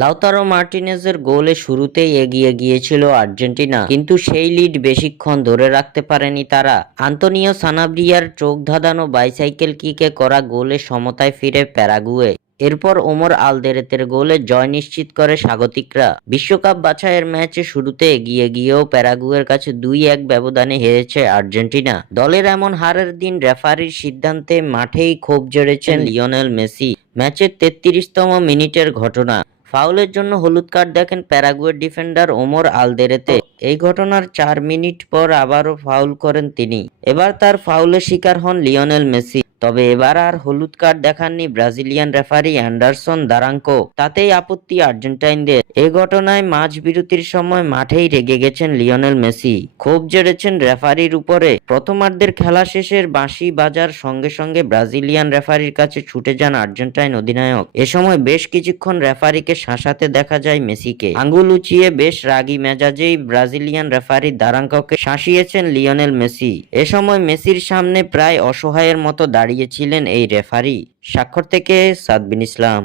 Lautaro মার্টিনেজের গোলে শুরুতেই এগিয়ে গিয়েছিল আর্জেন্টিনা, কিন্তু সেই লিড বেশিক্ষণ ধরে রাখতে পারেনি তারা। আন্তোনিও সানাব্রিয়ার চোখ ধাঁধানো বাইসাইকেল কিকে করা গোলে সমতায় ফিরে প্যারাগুয়ে। এরপর ওমর আলদেরেতের গোলে জয় নিশ্চিত করে স্বাগতিকরা। বিশ্বকাপ বাছাইয়ের ম্যাচে শুরুতে এগিয়ে গিয়েও প্যারাগুয়ের কাছে 2-1 ব্যবধানে হেরেছে আর্জেন্টিনা। দলের এমন হারের দিন রেফারির সিদ্ধান্তে মাঠেই ক্ষোভ ঝেড়েছেন লিওনেল মেসি। ম্যাচের 33তম মিনিটের ঘটনা, ফাউলের জন্য হলুদ কার্ড দেখেন প্যারাগুয়ের ডিফেন্ডার ওমর আলদেরেতে। এই ঘটনার 4 মিনিট পর আবারও ফাউল করেন তিনি। এবার তার ফাউলের শিকার হন লিওনেল মেসি। তবে এবার আর হলুদ কার্ড দেখাননি ব্রাজিলিয়ান রেফারি অ্যান্ডারসন দারাঙ্কো। তাতেই আপত্তি আর্জেন্টাইনদের। এ ঘটনায় মাঝ বিরতির সময় মাঠেই রেগে গেছেন লিওনেল মেসি, ক্ষোভ ঝেড়েছেন রেফারির উপরে। প্রথমার্ধের খেলা শেষের বাঁশি বাজার সঙ্গে সঙ্গে ব্রাজিলিয়ান রেফারির কাছে ছুটে যান আর্জেন্টাইন অধিনায়ক। এ সময় বেশ কিছুক্ষণ রেফারিকে শাসাতে দেখা যায় মেসিকে। আঙ্গুল উঁচিয়ে বেশ রাগী মেজাজেই ব্রাজিলিয়ান রেফারি দারাঙ্কোকে শাসিয়েছেন লিওনেল মেসি। এ সময় মেসির সামনে প্রায় অসহায়ের মতো দাঁড়িয়েছিলেন এই রেফারি। স্বাক্ষর থেকে সাদবিন ইসলাম।